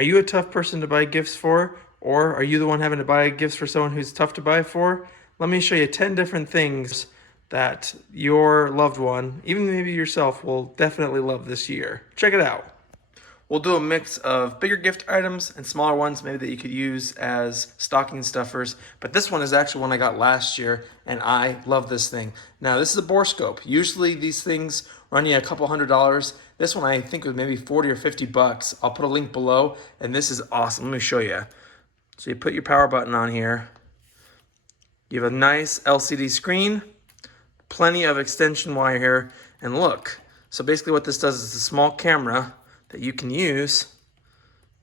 Are you a tough person to buy gifts for? Or are you the one having to buy gifts for someone who's tough to buy for? Let me show you 10 different things that your loved one, even maybe yourself, will definitely love this year. Check it out. We'll do a mix of bigger gift items and smaller ones, maybe that you could use as stocking stuffers. But this one is actually one I got last year, and I love this thing. Now, this is a borescope. Usually these things run you a couple $100s. This one I think was maybe 40 or 50 bucks. I'll put a link below, and this is awesome. Let me show you. So you put your power button on here. You have a nice LCD screen, plenty of extension wire here, and look. So basically what this does is a small camera that you can use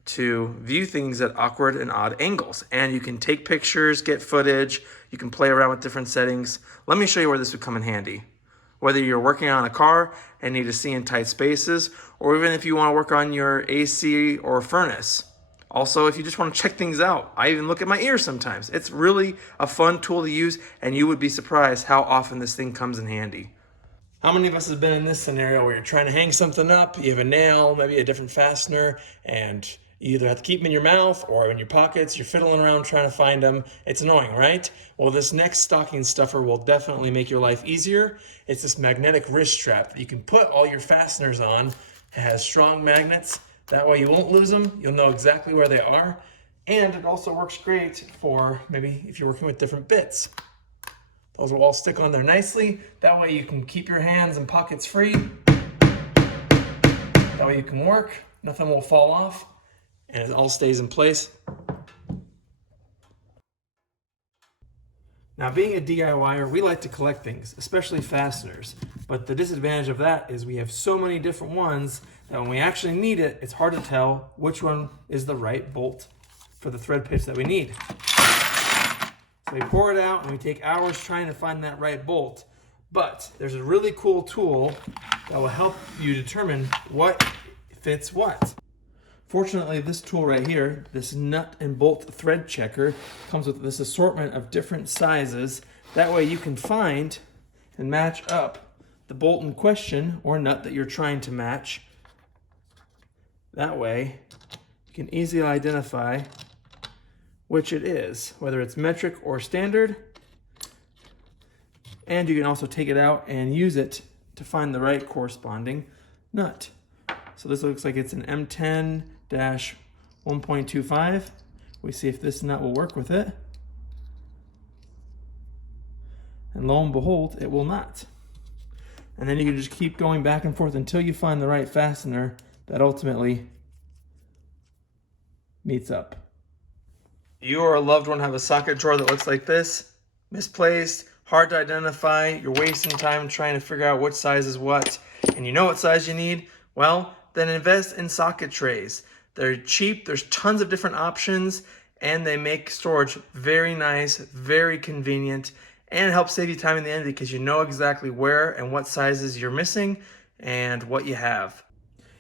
to view things at awkward and odd angles. And you can take pictures, get footage, you can play around with different settings. Let me show you where this would come in handy. Whether you're working on a car and need to see in tight spaces, or even if you want to work on your AC or furnace. Also, if you just want to check things out, I even look at my ears sometimes. It's really a fun tool to use, and you would be surprised how often this thing comes in handy. How many of us have been in this scenario where you're trying to hang something up, you have a nail, maybe a different fastener, and you either have to keep them in your mouth or in your pockets, you're fiddling around trying to find them. It's annoying, right? Well, this next stocking stuffer will definitely make your life easier. It's this magnetic wrist strap that you can put all your fasteners on. It has strong magnets. That way you won't lose them. You'll know exactly where they are. And it also works great for maybe if you're working with different bits. Those will all stick on there nicely. That way you can keep your hands and pockets free. That way you can work, nothing will fall off, and it all stays in place. Now, being a DIYer, we like to collect things, especially fasteners. But the disadvantage of that is we have so many different ones that when we actually need it, it's hard to tell which one is the right bolt for the thread pitch that we need. So we pour it out and we take hours trying to find that right bolt. But there's a really cool tool that will help you determine what fits what. Fortunately, this tool right here, this nut and bolt thread checker, comes with this assortment of different sizes. That way you can find and match up the bolt in question or nut that you're trying to match. That way you can easily identify which it is, whether it's metric or standard. And you can also take it out and use it to find the right corresponding nut. So this looks like it's an M10-1.25. We see if this nut will work with it. And lo and behold, it will not. And then you can just keep going back and forth until you find the right fastener that ultimately meets up. You or a loved one have a socket drawer that looks like this, misplaced, hard to identify, you're wasting time trying to figure out which size is what, and you know what size you need? Well, then invest in socket trays. They're cheap, there's tons of different options, and they make storage very nice, very convenient, and help save you time in the end because you know exactly where and what sizes you're missing and what you have.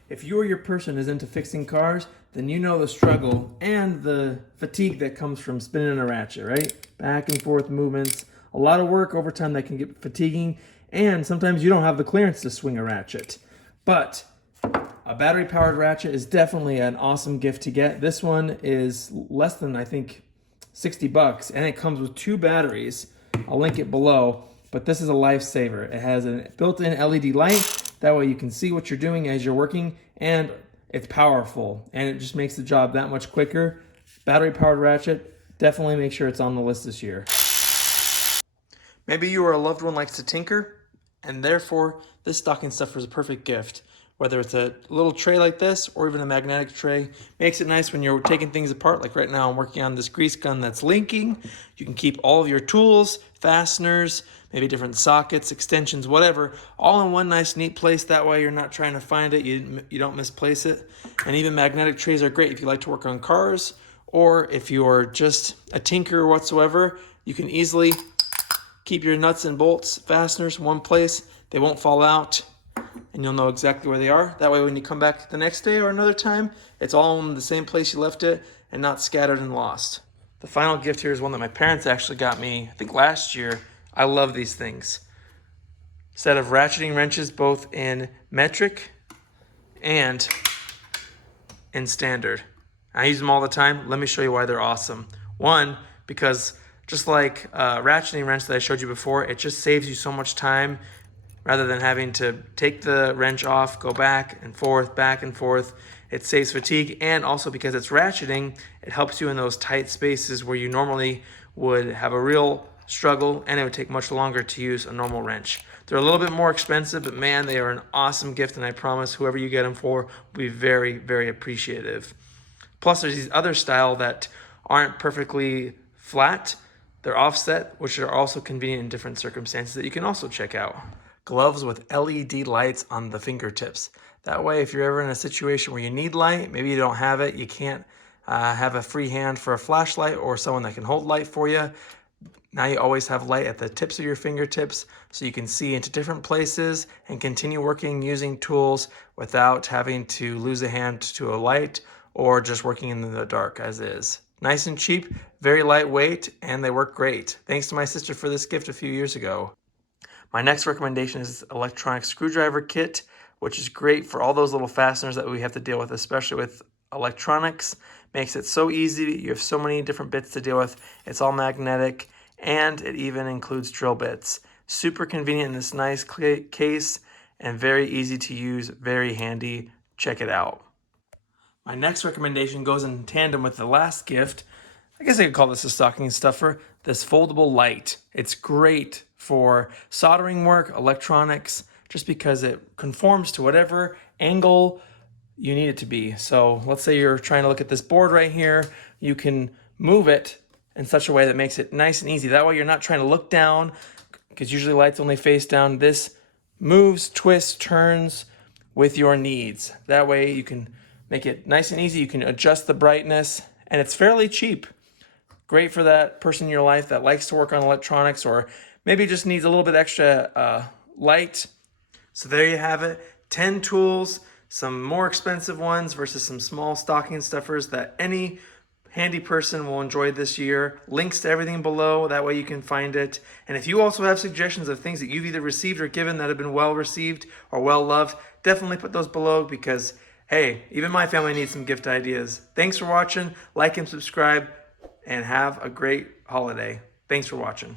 If you or your person is into fixing cars, then you know the struggle and the fatigue that comes from spinning a ratchet, right? Back and forth movements, a lot of work over time that can get fatiguing, and sometimes you don't have the clearance to swing a ratchet. But a battery-powered ratchet is definitely an awesome gift to get. This one is less than, I think, 60 bucks, and it comes with 2 batteries. I'll link it below, but this is a lifesaver. It has a built-in LED light. That way you can see what you're doing as you're working, and it's powerful, and it just makes the job that much quicker. Battery-powered ratchet, definitely make sure it's on the list this year. Maybe you or a loved one likes to tinker, and therefore this stocking stuffer is a perfect gift. Whether it's a little tray like this or even a magnetic tray, makes it nice when you're taking things apart. Like right now I'm working on this grease gun that's linking. You can keep all of your tools, fasteners, maybe different sockets, extensions, whatever, all in one nice neat place. That way you're not trying to find it, you don't misplace it. And even magnetic trays are great if you like to work on cars, or if you're just a tinkerer whatsoever, you can easily keep your nuts and bolts, fasteners in one place. They won't fall out, and you'll know exactly where they are. That way when you come back the next day or another time, it's all in the same place you left it and not scattered and lost. The final gift here is one that my parents actually got me, I think last year. I love these things. Set of ratcheting wrenches, both in metric and in standard. I use them all the time. Let me show you why they're awesome. One, because just like ratcheting wrench that I showed you before, it just saves you so much time rather than having to take the wrench off, go back and forth, back and forth. It saves fatigue, and also because it's ratcheting, it helps you in those tight spaces where you normally would have a real struggle and it would take much longer to use a normal wrench. They're a little bit more expensive, but man, they are an awesome gift, and I promise whoever you get them for will be very, very appreciative. Plus, there's these other style that aren't perfectly flat. They're offset, which are also convenient in different circumstances that you can also check out. Gloves with LED lights on the fingertips. That way, if you're ever in a situation where you need light, maybe you don't have it, you can't have a free hand for a flashlight or someone that can hold light for you. Now you always have light at the tips of your fingertips so you can see into different places and continue working using tools without having to lose a hand to a light or just working in the dark as is. Nice and cheap, very lightweight, and they work great. Thanks to my sister for this gift a few years ago. My next recommendation is electronic screwdriver kit, which is great for all those little fasteners that we have to deal with, especially with electronics. Makes it so easy. You have so many different bits to deal with. It's all magnetic, and it even includes drill bits. Super convenient in this nice case and very easy to use, very handy. Check it out. My next recommendation goes in tandem with the last gift. I guess I could call this a stocking stuffer. This foldable light. It's great for soldering work, electronics, just because it conforms to whatever angle you need it to be. So let's say you're trying to look at this board right here. You can move it in such a way that makes it nice and easy. That way you're not trying to look down, because usually lights only face down. This moves, twists, turns with your needs. That way you can make it nice and easy. You can adjust the brightness, and it's fairly cheap. Great for that person in your life that likes to work on electronics or maybe just needs a little bit extra light. So there you have it. 10 tools, some more expensive ones versus some small stocking stuffers that any handy person will enjoy this year. Links to everything below, that way you can find it. And if you also have suggestions of things that you've either received or given that have been well received or well loved, definitely put those below, because hey, even my family needs some gift ideas. Thanks for watching. Like and subscribe, and have a great holiday. Thanks for watching.